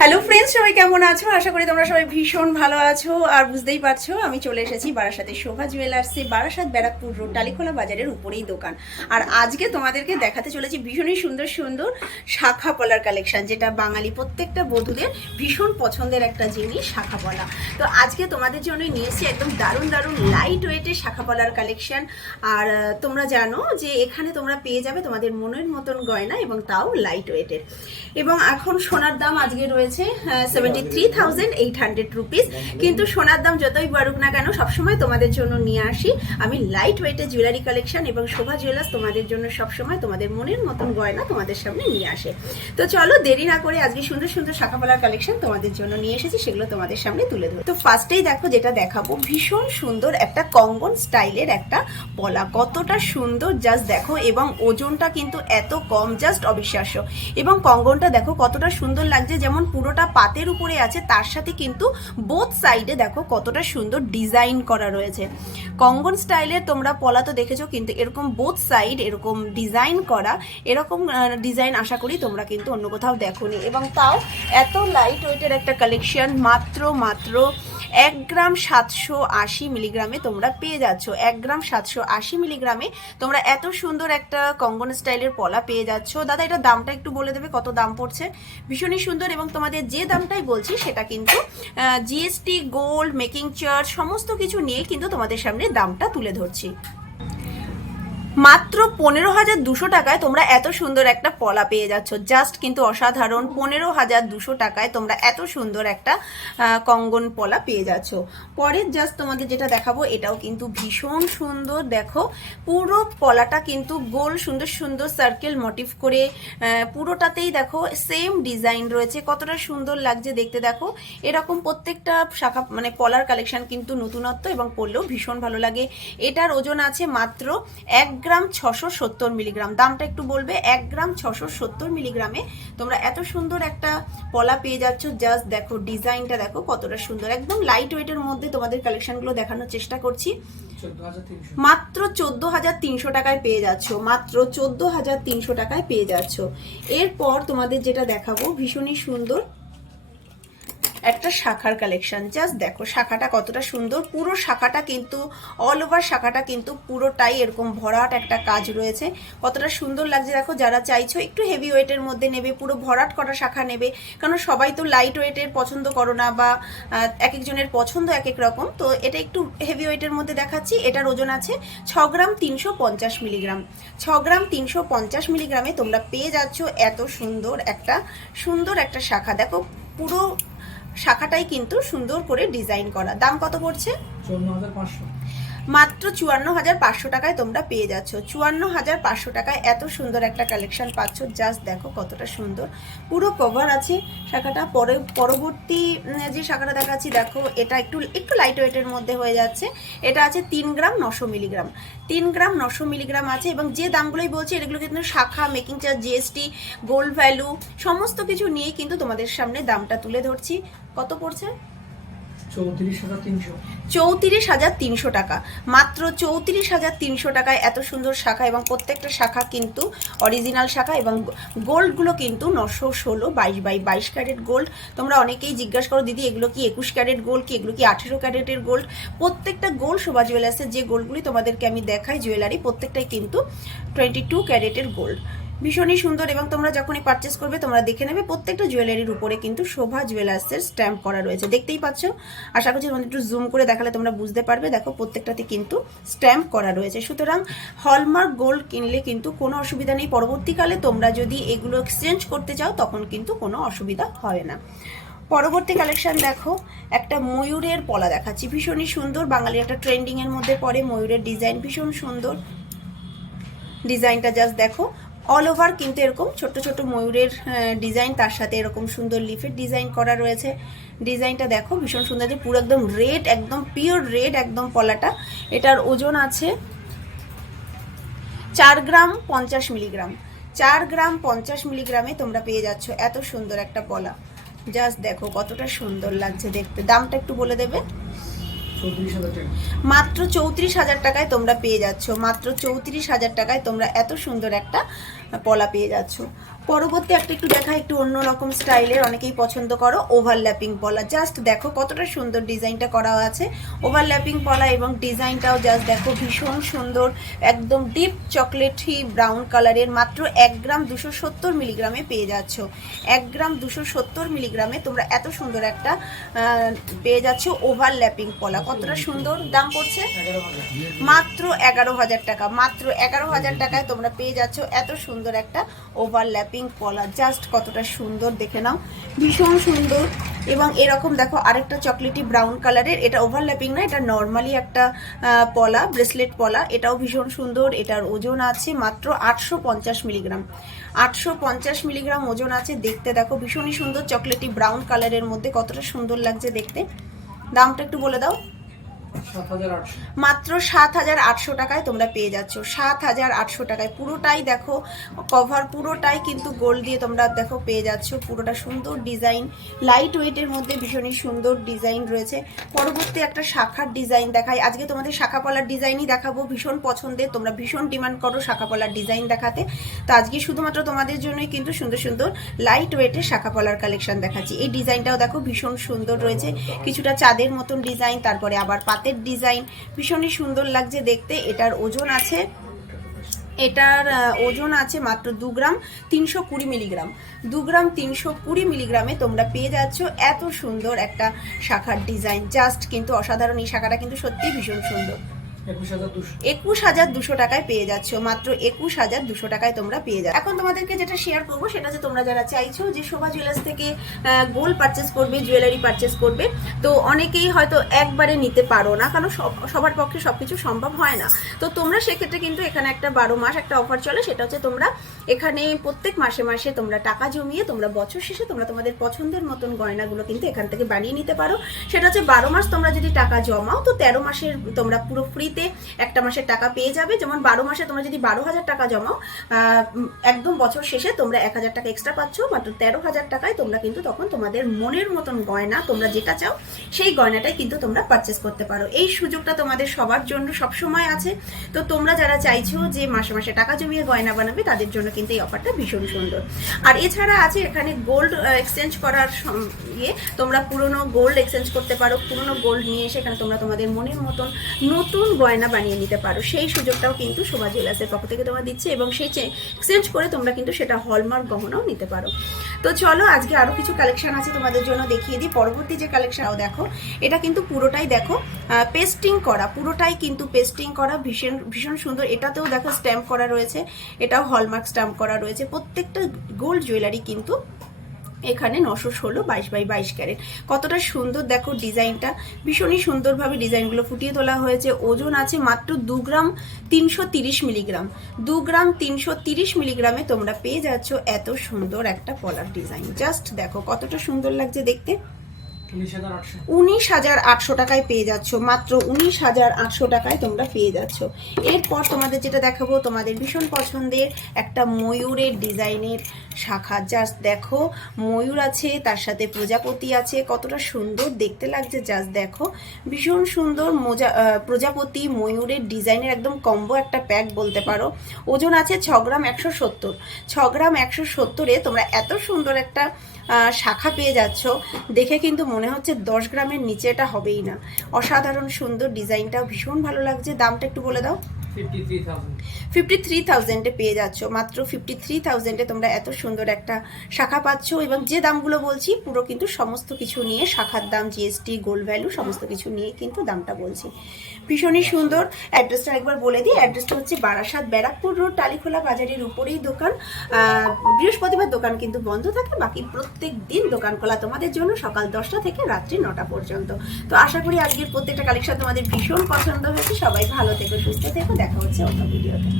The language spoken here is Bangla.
হ্যালো ফ্রেন্ডস সবাই কেমন আছো? আশা করি তোমরা সবাই ভীষণ ভালো আছো। আর বুঝতেই পারছ, আমি চলে এসেছি বারাসাতে শোভা জুয়েলার্সে, বারাসাত ব্যারাকপুর রোড, টালিখোলা বাজারের উপরেই দোকান। আর আজকে তোমাদেরকে দেখাতে চলেছি ভীষণই সুন্দর সুন্দর শাখা পলার কালেকশন যেটা বাঙালি প্রত্যেকটা বধূদের ভীষণ পছন্দের একটা জিনিস, শাখা পলা। তো আজকে তোমাদের জন্য নিয়ে এসেছি একদম দারুণ দারুণ লাইট ওয়েটের শাখা পলার কালেকশন আর তোমরা জানো যে এখানে তোমরা পেয়ে যাবে তোমাদের মনের মতন গয়না এবং তাও লাইট ওয়েটের এবং এখন সোনার দাম আজকে রয়েছে seventy three thousand eight hundred rupees কিন্তু সোনার দাম যতই বাড়ুক না কেন, সবসময় তোমাদের জন্য নিয়ে আসি। আমি লাইট ওয়েটের জুয়েলারি কালেকশন এবং শোভা জুয়েলার্স তোমাদের জন্য সবসময় তোমাদের মনের মতন গয়না তোমাদের সামনে নিয়ে আসে। তো চলো, দেরি না করে আজকে সুন্দর সুন্দর শাখাপালার কালেকশন তোমাদের জন্য নিয়ে এসেছি, সেগুলো তোমাদের সামনে তুলে ধরো তো ফার্স্টেই দেখো, যেটা দেখাবো, ভীষণ সুন্দর একটা কঙ্গন স্টাইলের একটা পলা। কতটা সুন্দর জাস্ট দেখো, এবং ওজনটা কিন্তু এত কম জাস্ট অবিশ্বাস্য। এবং কঙ্গনটা দেখো, কতটা সুন্দর লাগছে, যেমন পুরোটা পাতের উপরে আছে, তার সাথে কিন্তু বোথ সাইডে দেখো কতটা সুন্দর ডিজাইন করা রয়েছে। কঙ্গন স্টাইলের তোমরা পলা তো দেখেছ, কিন্তু এরকম বোথ সাইড এরকম ডিজাইন করা, এরকম ডিজাইন আশা করি তোমরা কিন্তু অন্য কোথাও দেখোনি। এবং তাও এত লাইট ওয়েটের একটা কালেকশন মাত্র মাত্র এক গ্রাম সাতশো আশি মিলিগ্রামে তোমরা পেয়ে যাচ্ছ। এক গ্রাম সাতশো আশি মিলিগ্রামে তোমরা এত সুন্দর একটা কঙ্গন স্টাইলের পলা পেয়ে যাচ্ছ। দাদা এটা দামটা একটু বলে দেবে, কত দাম পড়ছে? ভীষণই সুন্দর এবং তোমাদের যে দামটাই বলছি, সেটা কিন্তু জিএসটি গোল্ড মেকিং চার্জ সমস্ত কিছু নিয়ে কিন্তু তোমাদের সামনে দামটা তুলে ধরছি। মাত্র পনেরো হাজার দুশো টাকায় তোমরা এত সুন্দর একটা পলা পেয়ে যাচ্ছ। জাস্ট কিন্তু অসাধারণ পনেরো হাজার দুশো টাকায় তোমরা এত সুন্দর একটা কঙ্গন পলা পেয়ে যাচ্ছ। পরের জাস্ট তোমাদের যেটা দেখাবো, এটাও কিন্তু ভীষণ সুন্দর। দেখো, পুরো পলাটা কিন্তু গোল, সুন্দর সুন্দর সার্কেল মোটিভ করে পুরোটাতেই দেখো সেম ডিজাইন রয়েছে। কতটা সুন্দর লাগছে দেখতে দেখো। এরকম প্রত্যেকটা শাখা মানে পলার কালেকশন কিন্তু নতুনত্ব এবং পড়লেও ভীষণ ভালো লাগে। এটার ওজন আছে মাত্র এক গ্রাম ছশো সত্তর মিলিগ্রাম। দামটা একটু বলবে, এক গ্রাম ছশো সত্তর মিলিগ্রামে তোমরা এত সুন্দর একটা পলা পেয়ে যাচ্ছ। জাস্ট দেখো, ডিজাইনটা দেখো কতটা সুন্দর। একদম লাইট ওয়েটের মধ্যে তোমাদের কালেকশনগুলো দেখানোর চেষ্টা করছি। মাত্র চোদ্দ হাজার তিনশো টাকায় পেয়ে যাচ্ছ, মাত্র চোদ্দ হাজার তিনশো টাকায় পেয়ে যাচ্ছ। এরপর তোমাদের যেটা দেখাবো, ভীষণই সুন্দর একটা শাখার কালেকশন জাস্ট দেখো, শাখাটা কতটা সুন্দর। পুরো শাখাটা কিন্তু অল ওভার শাখাটা কিন্তু পুরোটাই এরকম ভরাট একটা কাজ রয়েছে। কতটা সুন্দর লাগছে দেখো, যারা চাইছো একটু হেভি ওয়েটের মধ্যে নেবে, পুরো ভরাট করা শাখা নেবে। কারণ সবাই তো লাইট ওয়েটের পছন্দ করো না বা এক একজনের পছন্দ এক এক রকম। তো এটা একটু হেভি ওয়েটের মধ্যে দেখাচ্ছি। এটার ওজন আছে ছ গ্রাম তিনশো পঞ্চাশ মিলিগ্রাম ছ গ্রাম তিনশো পঞ্চাশ মিলিগ্রামে তোমরা পেয়ে যাচ্ছ এত সুন্দর একটা সুন্দর একটা শাখা। দেখো, পুরো শাখাটাই কিন্তু সুন্দর করে ডিজাইন করা। দাম কত পড়ছে? চোদ্দ হাজার পাঁচশো। মাত্র চুয়ান্ন হাজার পাঁচশো টাকায় তোমরা পেয়ে যাচ্ছ। চুয়ান্ন হাজার পাঁচশো টাকায় এত সুন্দর একটা কালেকশন পাচ্ছ। জাস্ট দেখো কতটা সুন্দর। পুরো কভার আছে শাখাটা। পরে, পরবর্তী যে শাখাটা দেখাচ্ছি, দেখো, এটা একটু একটু লাইট ওয়েটের মধ্যে হয়ে যাচ্ছে। এটা আছে তিন গ্রাম নশো মিলিগ্রাম। তিন গ্রাম নশো মিলিগ্রাম আছে এবং যে দামগুলোই বলছি, এগুলো কিন্তু শাখা making charge GST gold value সমস্ত কিছু নিয়েই কিন্তু তোমাদের সামনে দামটা তুলে ধরছি। কত পড়ছে? চৌত্রিশ হাজার তিনশো। টাকা। মাত্র চৌত্রিশ হাজার তিনশো টাকায় এত সুন্দর শাখা এবং প্রত্যেকটা শাখা কিন্তু অরিজিনাল শাখা এবং গোল্ডগুলো কিন্তু নশো ষোলো বাইশ বাই বাইশ ক্যারেট গোল্ড। তোমরা অনেকেই জিজ্ঞাসা করো, দিদি, এগুলো কি একুশ ক্যারেট গোল্ড কি? এগুলো কি আঠেরো ক্যারেটের গোল্ড? প্রত্যেকটা গোল্ড শোভা জুয়েলার্সের যে গোল্ডগুলি তোমাদেরকে আমি দেখাই জুয়েলারি, প্রত্যেকটাই কিন্তু টোয়েন্টি টু ক্যারেটের গোল্ড। ভীষণই সুন্দর এবং তোমরা যখনই পারচেস করবে, তোমরা দেখে নেবে প্রত্যেকটা জুয়েলারির উপরে কিন্তু শোভা জুয়েলার্সের স্ট্যাম্প করা রয়েছে। দেখতেই পাচ্ছ? আশা করছি তোমাদের একটু জুম করে দেখালে তোমরা বুঝতে পারবে। দেখো, প্রত্যেকটাতে কিন্তু স্ট্যাম্প করা রয়েছে। সুতরাং হলমার্ক গোল্ড কিনলে কিন্তু কোনো অসুবিধা নেই। পরবর্তীকালে তোমরা যদি এগুলো এক্সচেঞ্জ করতে চাও, তখন কিন্তু কোনো অসুবিধা হয় না। পরবর্তী কালেকশন দেখো, একটা ময়ূরের পলা দেখাচ্ছি। ভীষণই সুন্দর। বাঙালি একটা ট্রেন্ডিং এর মধ্যে পড়ে। ময়ূরের ডিজাইন ভীষণ সুন্দর। ডিজাইনটা জাস্ট দেখো। অল ওভার কিন্তু এরকম ছোট ছোট ময়ূরের ডিজাইন তার সাথে এরকম সুন্দর লিফের ডিজাইন করা রয়েছে। ডিজাইনটা দেখো, ভীষণ সুন্দর যে পুরো একদম রেড একদম পিওর রেড একদম পলাটা। এটার ওজন আছে চার গ্রাম পঞ্চাশ মিলিগ্রাম। চার গ্রাম পঞ্চাশ মিলিগ্রামে তোমরা পেয়ে যাচ্ছ এত সুন্দর একটা পলা। জাস্ট দেখো কতটা সুন্দর লাগছে দেখতে। দামটা একটু বলে দেবে। মাত্র চৌত্রিশ হাজার টাকায় তোমরা পেয়ে যাচ্ছ। মাত্র চৌত্রিশ হাজার টাকায় তোমরা এত সুন্দর একটা পলা পেয়ে যাচ্ছ। পরবর্তী একটা একটু দেখা, একটু অন্যরকম স্টাইলের, অনেকেই পছন্দ করো ওভারল্যাপিং পলা। জাস্ট দেখো কতটা সুন্দর ডিজাইনটা করা আছে। ওভারল্যাপিং পলা এবং ডিজাইনটাও জাস্ট দেখো ভীষণ সুন্দর, একদম ডিপ চকলেটি ব্রাউন কালারের মাত্র এক গ্রাম দুশো সত্তর মিলিগ্রামে পেয়ে যাচ্ছ। এক গ্রাম দুশো সত্তর মিলিগ্রামে তোমরা এত সুন্দর একটা পেয়ে যাচ্ছ ওভারল্যাপিং পলা। কতটা সুন্দর দাম পড়ছে? মাত্র এগারো হাজার টাকা। মাত্র এগারো হাজার টাকায় তোমরা পেয়ে যাচ্ছ এত সুন্দর একটা ওভারল্যাপিং পলা জাস্ট কতটা সুন্দর দেখে নাও। ভীষণ সুন্দর। এবং এরকম দেখো আরেকটা চকলেটি ব্রাউন কালারের এটা ওভারল্যাপিং না, এটা নর্মালি একটা পলা ব্রেসলেট পলা, এটাও ভীষণ সুন্দর, এটার ওজন আছে মাত্র আটশো পঞ্চাশ মিলিগ্রাম আটশো পঞ্চাশ মিলিগ্রাম ওজন আছে দেখতে দেখো, ভীষণই সুন্দর চকলেটি ব্রাউন কালারের মধ্যে কতটা সুন্দর লাগছে দেখতে। দামটা একটু বলে দাও। মাত্র সাত হাজার আটশো টাকায় তোমরা পেয়ে যাচ্ছ। সাত হাজার আটশো টাকায় পুরোটাই দেখো কভার পুরোটাই কিন্তু গোল্ড দিয়ে তোমরা দেখো পেয়ে যাচ্ছ। পুরোটা সুন্দর ডিজাইন লাইট ওয়েটের মধ্যে ভীষণই সুন্দর ডিজাইন রয়েছে। পরবর্তী একটা শাখার ডিজাইন দেখাই। আজকে তোমাদের শাখা পলার ডিজাইনই দেখাবো ভীষণ পছন্দের। তোমরা ভীষণ ডিমান্ড করো শাখা পলার ডিজাইন দেখাতে। তো আজকে শুধুমাত্র তোমাদের জন্যই কিন্তু সুন্দর সুন্দর লাইট ওয়েটের শাখা পলার কালেকশন দেখাচ্ছি। এই ডিজাইনটাও দেখো ভীষণ সুন্দর রয়েছে। কিছুটা চাঁদের মতন ডিজাইন তারপরে আবার পাতের ডিজাইন। ভীষণই সুন্দর লাগছে দেখতে। এটার ওজন আছে, এটার ওজন আছে মাত্র দু গ্রাম তিনশো কুড়ি মিলিগ্রাম। দু গ্রাম তিনশো কুড়ি মিলিগ্রামে তোমরা পেয়ে যাচ্ছ এত সুন্দর একটা শাখার ডিজাইন। জাস্ট কিন্তু অসাধারণ এই শাখাটা কিন্তু সত্যিই ভীষণ সুন্দর। একুশ হাজার দুশো। টাকায় পেয়ে যাচ্ছ, মাত্র একুশ হাজার দুশো টাকায় তোমরা পেয়ে যাচ্ছ। এখন তোমাদেরকে যেটা শেয়ার করব, সেটা যে তোমরা যারা চাইছো যে শোভা জুয়েলার্স থেকে গোল্ড পারচেস করবে জুয়েলারি পারচেস করবে, তো অনেকেই হয়তো একবারে নিতে পারো না, কারণ সবার পক্ষে সবকিছু সম্ভব হয় না। তো তোমরা সেক্ষেত্রে কিন্তু এখানে একটা বারো মাস একটা অফার চলে, সেটা হচ্ছে তোমরা এখানে প্রত্যেক মাসে মাসে তোমরা টাকা জমিয়ে, তোমরা বছর শেষে তোমরা তোমাদের পছন্দের মতন গয়নাগুলো কিন্তু এখান থেকে বানিয়ে নিতে পারো। সেটা হচ্ছে বারো মাস তোমরা যদি টাকা জমাও, তো তেরো মাসের তোমরা পুরো ফ্রিতে একটা মাসের টাকা পেয়ে যাবে। যেমন বারো মাসে তোমরা যদি বারো হাজার টাকা জমাও একদম বছর শেষে তোমরা এক হাজার টাকা এক্সট্রা পাচ্ছ, মাত্র তেরো হাজার টাকায় তোমরা কিন্তু তখন তোমাদের মনের মতন গয়না তোমরা যেটা চাও, সেই গয়নাটাই কিন্তু তোমরা পারচেস করতে পারো। এই সুযোগটা তোমাদের সবার জন্য সবসময় আছে। তো তোমরা যারা চাইছো যে মাসে মাসে টাকা জমিয়ে গয়না বানাবে, তাদের জন্য কিন্তু এই অফারটা ভীষণ সুন্দর। আর এছাড়া আছে এখানে গোল্ড এক্সচেঞ্জ করার ইয়ে তোমরা পুরনো গোল্ড এক্সচেঞ্জ করতে পারো, পুরনো গোল্ড নিয়ে এসে এখানে তোমরা তোমাদের মনের মতন নতুন গয়না বানিয়ে নিতে পারো। সেই সুযোগটাও কিন্তু শোভা জুয়েলার্সের পক্ষ থেকে তোমরা দিচ্ছে এবং সেই এক্সচেঞ্জ করে তোমরা কিন্তু সেটা হলমার্ক গহনাও নিতে পারো। তো চলো, আজকে আরও কিছু কালেকশন আছে তোমাদের জন্য দেখিয়ে দিই। পরবর্তী যে কালেকশনও দেখো, এটা কিন্তু পুরোটাই দেখো পেস্টিং করা, পুরোটাই কিন্তু পেস্টিং করা, ভীষণ ভীষণ সুন্দর। এটাতেও দেখো স্ট্যাম্প করা রয়েছে, এটাও হলমার্ক স্ট্যাম্প করা রয়েছে। প্রত্যেকটা গোল্ড জুয়েলারি কিন্তু এখানে নশো ষোলো বাইশ বাই বাইশ ক্যারেট। কতটা সুন্দর দেখো ডিজাইনটা। ভীষণই সুন্দরভাবে ডিজাইনগুলো ফুটিয়ে তোলা হয়েছে। ওজন আছে মাত্র দু গ্রাম তিনশো তিরিশ মিলিগ্রাম। দু গ্রাম তিনশো তিরিশ মিলিগ্রামে তোমরা পেয়ে যাচ্ছ এত সুন্দর একটা পলার ডিজাইন। জাস্ট দেখো কতটা সুন্দর লাগছে দেখতে। উনিশ হাজার আটশো। টাকায় পেয়ে যাচ্ছ। মাত্র উনিশ হাজার আটশো টাকায় তোমরা পেয়ে যাচ্ছ। এরপর তোমাদের যেটা দেখাবো, তোমাদের ভীষণ পছন্দের একটা ময়ূরের ডিজাইনের শাখা। জাস্ট দেখো, ময়ূর আছে, তার সাথে প্রজাপতি আছে। কতটা সুন্দর দেখতে লাগছে জাস্ট দেখো। ভীষণ সুন্দর মোজা প্রজাপতি ময়ূরের ডিজাইনের একদম কম্বো একটা প্যাক বলতে পারো। ওজন আছে ছ গ্রাম একশো সত্তর। ছ গ্রাম একশো সত্তরে তোমরা এত সুন্দর একটা শাখা পেয়ে যাচ্ছ, দেখে কিন্তু মনে হচ্ছে দশ গ্রামের নিচে এটা হবেই না। অসাধারণ সুন্দর ডিজাইনটাও ভীষণ ভালো লাগছে। দামটা একটু বলে দাও। ফিফটি থ্রি থাউজেন্ড পেয়ে যাচ্ছ। মাত্র ফিফটি থ্রি থাউজেন্ডে তোমরা এত সুন্দর একটা শাখা পাচ্ছ এবং যে দামগুলো বলছি পুরো কিন্তু সমস্ত কিছু নিয়ে শাখার দাম জিএসটি গোল্ড ভ্যালু সমস্ত কিছু নিয়ে কিন্তু দামটা বলছি। ভীষণই সুন্দর। অ্যাড্রেসটা একবার বলে দিই। অ্যাড্রেসটা হচ্ছে বারাসাত ব্যারাকপুর রোড টালিখোলা বাজারের উপরেই দোকান। বৃহস্পতিবার দোকান কিন্তু বন্ধ থাকে। বাকি প্রত্যেক দিন দোকান খোলা তোমাদের জন্য সকাল দশটা থেকে রাত্রি নটা পর্যন্ত। তো আশা করি আজকের প্রত্যেকটা কালেকশন তোমাদের ভীষণ পছন্দ হয়েছে। সবাই ভালো থেকো সুস্থ থেকো। দেখা হচ্ছে অন্য ভিডিওতে।